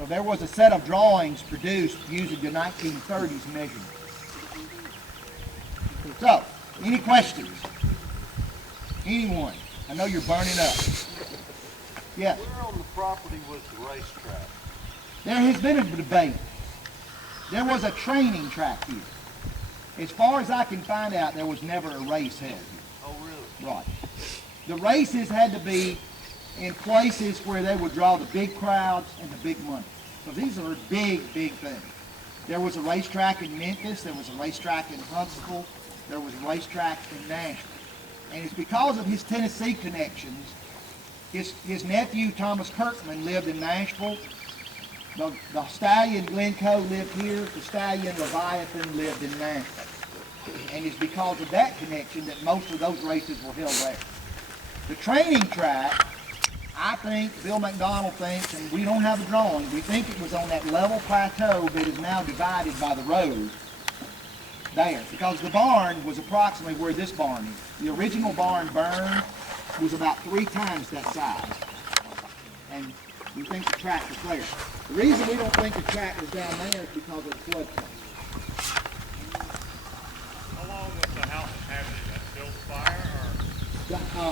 So there was a set of drawings produced using the 1930s measurements. So, any questions? Anyone? I know you're burning up. Yes? Where on the property was the racetrack? There has been a debate. There was a training track here. As far as I can find out, there was never a race held here. Oh, really? Right. The races had to be in places where they would draw the big crowds and the big money. So these are big, big things. There was a racetrack in Memphis. There was a racetrack in Huntsville. There was a racetrack in Nashville. And it's because of his Tennessee connections. His nephew, Thomas Kirkman, lived in Nashville. The stallion Glencoe lived here. The stallion Leviathan lived in Nashville. And it's because of that connection that most of those races were held there. The training track, I think, Bill McDonald thinks, and we don't have a drawing, we think it was on that level plateau that is now divided by the road there. Because the barn was approximately where this barn is. The original barn burned was about 3 times that size. And we think the track was there. The reason we don't think the track was down there is because of the floodplain. How long was the house inhabited? That built fire or?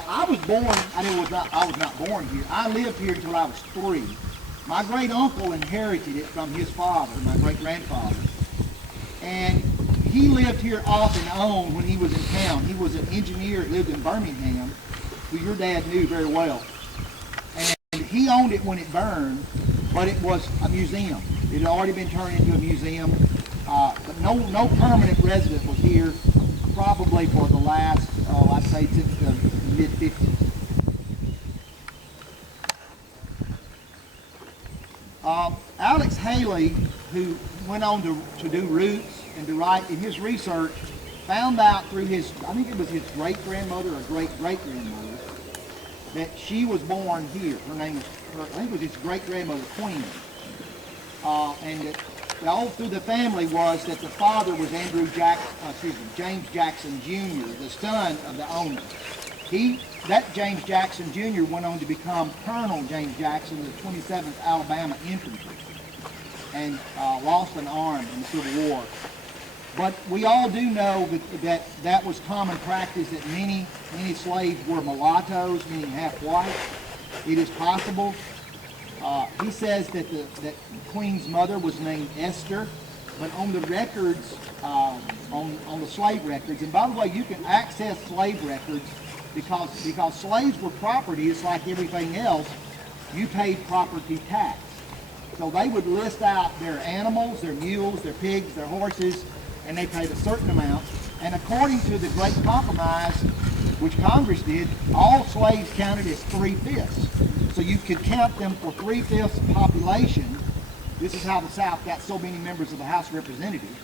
I was born, I was not born here. I lived here until I was 3. My great uncle inherited it from his father, my great grandfather. And he lived here off and on when he was in town. He was an engineer that lived in Birmingham, who your dad knew very well. And he owned it when it burned, but it was a museum. It had already been turned into a museum. But no permanent resident was here probably for the last, I'd say since the mid-50s. Alex Haley, who went on to do roots and to write in his research, found out through his, I think it was his great-grandmother or great-great-grandmother, that she was born here. Her name was, I think it was his great-grandmother, Queen. And that all through the family was that the father was James Jackson Jr., the son of the owner. That James Jackson Jr. went on to become Colonel James Jackson of the 27th Alabama Infantry and lost an arm in the Civil War. But we all do know that was common practice, that many slaves were mulattoes, meaning half white. It is possible. He says that the Queen's mother was named Esther, but on the records, on the slave records, and by the way, you can access slave records because slaves were property. It's like everything else. You paid property tax. So they would list out their animals, their mules, their pigs, their horses, and they paid a certain amount. And according to the Great Compromise, which Congress did, all slaves counted as 3/5. So you could count them for 3/5 of the population. This is how the South got so many members of the House of Representatives.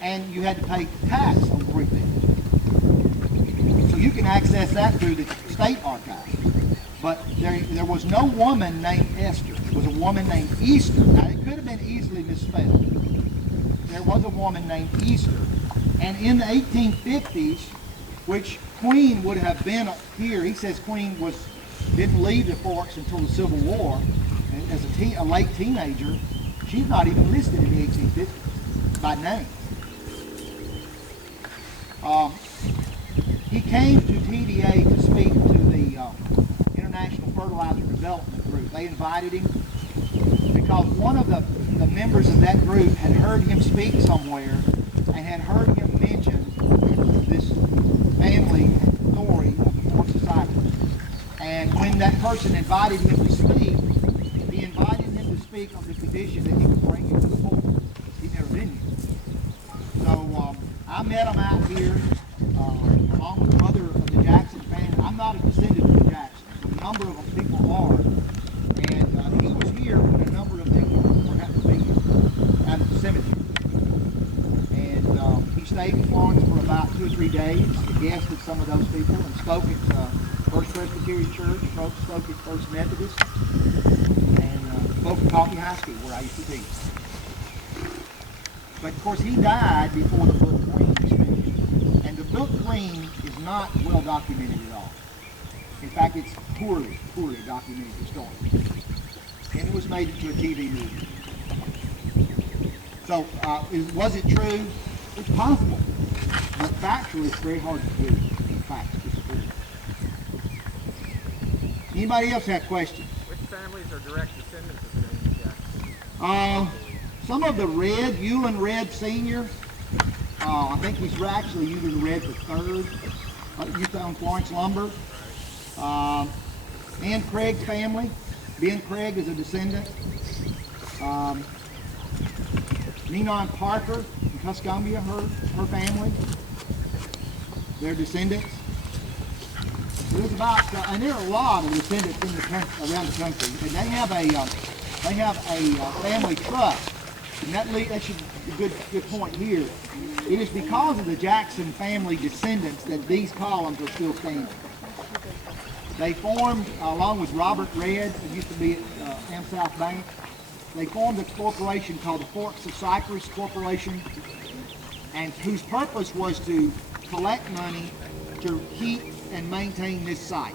And you had to pay tax on 3/5. So you can access that through the state archives. But there was no woman named Esther. There was a woman named Easter. Now, it could have been easily misspelled. There was a woman named Easter. And in the 1850s, which Queen would have been here, he says Queen didn't leave the Forks until the Civil War. And as a late teenager, she's not even listed in the 1850s by name. He came to TDA to speak to the International Fertilizer Development Group. They invited him because one of the members of that group had heard him speak somewhere and had heard him mention this family story of the Forks of Cypress. And when that person invited him to speak, he invited him to speak on the condition that he would bring him to the pulpit. He'd never been here. So I met him out here along with the mother of the Jackson family. I'm not a descendant of the Jacksons, but a number of them people are. And he was here when a number of them were having to be out at the cemetery. And he stayed in Florence for about 2 or 3 days, guested some of those people, and spoke at First Presbyterian Church, spoke at First Methodist, and spoke at Coffee High School, where I used to teach. But of course, he died before the book Queen was finished. And the book Queen is not well documented at all. In fact, it's poorly documented historically. And it was this made it to a TV movie. So, was it true? It's possible, but factually, it's very hard to do. In fact, to support. Anybody else have questions? Which families are direct descendants of James Jackson? Some of the Ulan Red Sr., I think he's actually Ulan Red the third. Used to own Florence Lumber. And Craig's family. Ben Craig is a descendant. Ninon Parker in Tuscumbia, her family. They're descendants. There's about, and there are a lot of descendants in the country, around the country, and they have a family trust. And that should be a good point here. It is because of the Jackson family descendants that these columns are still standing. They formed, along with Robert Red, who used to be at South Bank, they formed a corporation called the Forks of Cypress Corporation, and whose purpose was to collect money to keep and maintain this site.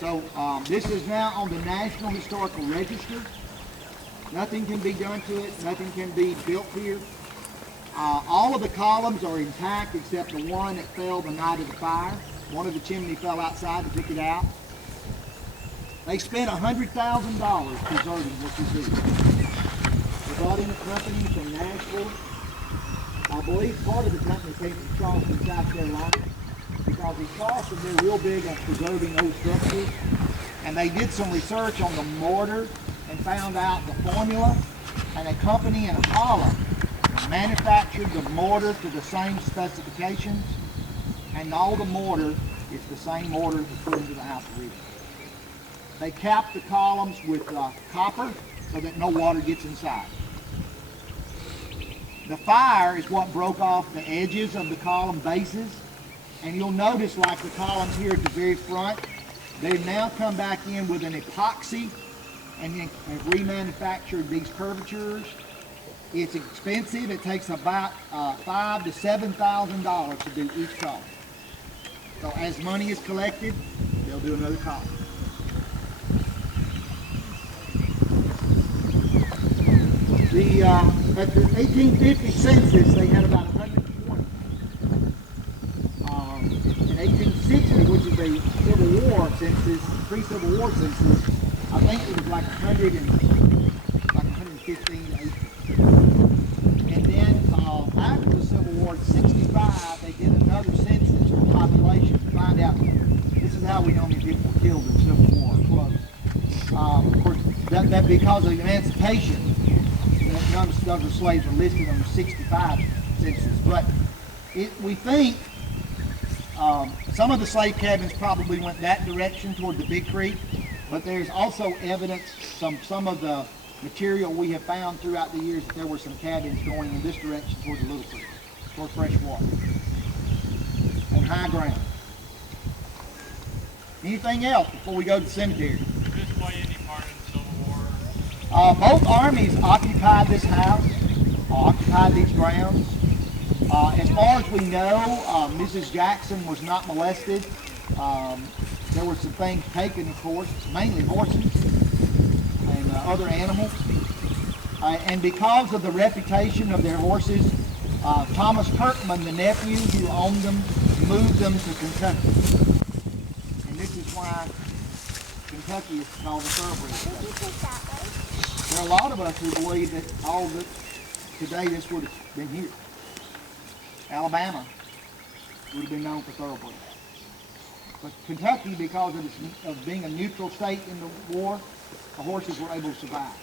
So this is now on the National Historical Register. Nothing can be done to it. Nothing can be built here. All of the columns are intact except the one that fell the night of the fire. One of the chimney fell outside and took it out. They spent $100,000 preserving what you see. They brought in a company from Nashville. I believe part of the company came from Charleston, South Carolina, because in Charleston they're real big on preserving old structures. And they did some research on the mortar and found out the formula, and a company in Holland manufactured the mortar to the same specifications, and all the mortar is the same mortar that's put into the house of reading. They capped the columns with copper so that no water gets inside. The fire is what broke off the edges of the column bases, and you'll notice, like the columns here at the very front, they've now come back in with an epoxy and have remanufactured these curvatures. It's expensive. It takes about $5,000 to $7,000 to do each column. So as money is collected, they'll do another column. At the 1850 census, they had about 120. In 1860, which is a Civil War census, pre-Civil War census, I think it was like 115 to 18. And then after the Civil War, in 65, they did another census for population to find out. This is how we know how many people were killed in the Civil War. Close. Of course, that because of emancipation, none of the slaves are listed on the 65 census. But we think some of the slave cabins probably went that direction toward the Big Creek, but there's also evidence, some of the material we have found throughout the years, that there were some cabins going in this direction toward the Little Creek, toward fresh water, on high ground. Anything else before we go to the cemetery? Did this play any part in the Civil War? Both armies occupied this house, occupied these grounds. As far as we know, Mrs. Jackson was not molested. There were some things taken, of course, mainly horses and other animals. And because of the reputation of their horses, Thomas Kirkman, the nephew who owned them, moved them to Kentucky. And this is why Kentucky is called the thoroughbred state. There are a lot of us who believe that today this would have been here. Alabama would have been known for thoroughbreds. But Kentucky, because of being a neutral state in the war, the horses were able to survive.